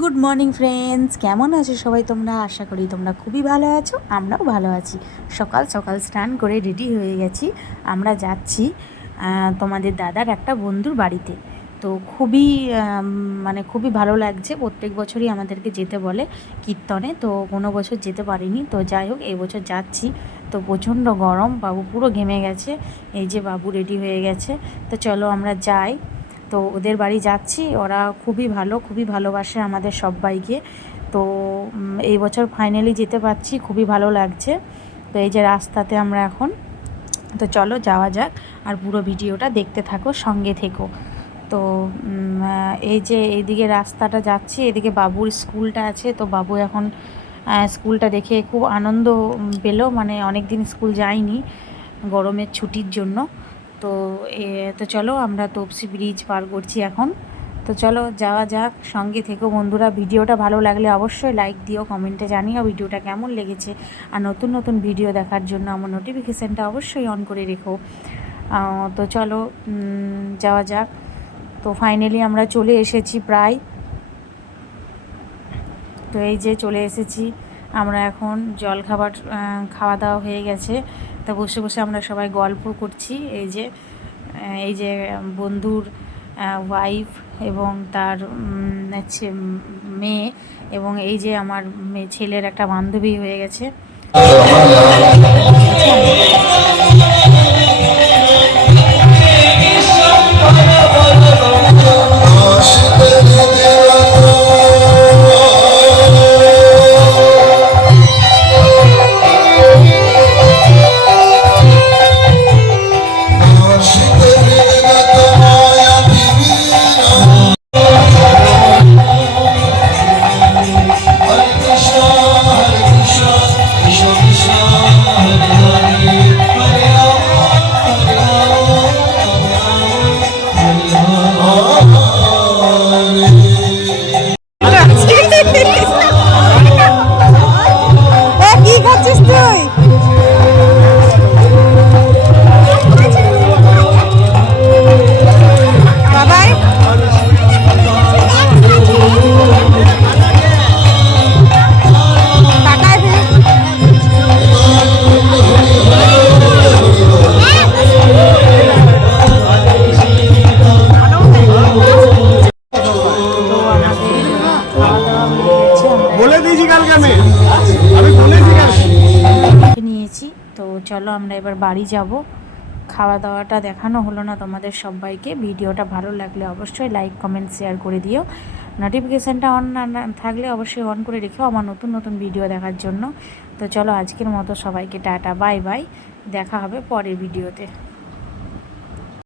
Good morning friends কেমন আছো সবাই তোমরা? আশা করি তোমরা খুবই ভালো আছো, আমরাও ভালো আছি। সকাল সকাল স্নান করে রেডি হয়ে গেছি। আমরা যাচ্ছি তোমাদের দাদার একটা বন্ধুর বাড়িতে। তো খুবই মানে খুবই ভালো লাগছে। প্রত্যেক বছরই আমাদেরকে যেতে বলে কীর্তনে। তো কোনো বছর যেতে পারিনি। তো যাই হোক, এই বছর যাচ্ছি। তো প্রচণ্ড গরম, বাবু পুরো ঘেমে গেছে। এই যে বাবু রেডি হয়ে গেছে। তো চলো আমরা যাই। তো ওদের বাড়ি যাচ্ছি, ওরা খুবই ভালো, খুবই ভালোবাসে আমাদের সবাইকে। তো এই বছর ফাইনালি যেতে পারছি, খুবই ভালো লাগছে। তো এই যে রাস্তাতে আমরা এখন, তো চলো যাওয়া যাক আর পুরো ভিডিওটা দেখতে থাকো, সঙ্গে থেকো। তো এই যে এইদিকে রাস্তাটা যাচ্ছি, এদিকে বাবুর স্কুলটা আছে, তো বাবু এখন স্কুলটা দেখে খুব আনন্দ পেল। মানে অনেক দিন স্কুল যায়নি, গরমের ছুটির জন্য। তো এ, তো চলো আমরা তপসি ব্রিজ পার করছি এখন। তো চলো যাওয়া যাক, সঙ্গে থেকো বন্ধুরা। ভিডিওটা ভালো লাগলে অবশ্যই লাইক দিও কমেন্টে জানিও ভিডিওটা কেমন লেগেছে। আর নতুন নতুন ভিডিও দেখার জন্য আমার নোটিফিকেশানটা অবশ্যই অন করে রেখো। তো চলো যাওয়া যাক। তো ফাইনালি আমরা চলে এসেছি প্রায়। তো এই যে চলে এসেছি, আমরা এখন জল খাবার খাওয়া দাওয়া হয়ে গেছে। তা বসে বসে আমরা সবাই গল্প করছি। এই যে এই যে বন্ধুর ওয়াইফ এবং তার হচ্ছে মেয়ে এবং এই যে আমার ছেলের একটা বান্ধবী হয়ে গেছে। Allah নিয়েছি, তো চলো আমরা এবার বাড়ি যাব। খাওয়া দাওয়াটা দেখানো হলো না তোমাদের সবাইকে। ভিডিওটা ভালো লাগলে অবশ্যই লাইক কমেন্ট শেয়ার করে দিও। নোটিফিকেশানটা অন না থাকলে অবশ্যই অন করে রেখেও আমার নতুন নতুন ভিডিও দেখার জন্য। তো চলো আজকের মতো সবাইকে টাটা বাই বাই দেখা হবে পরের ভিডিওতে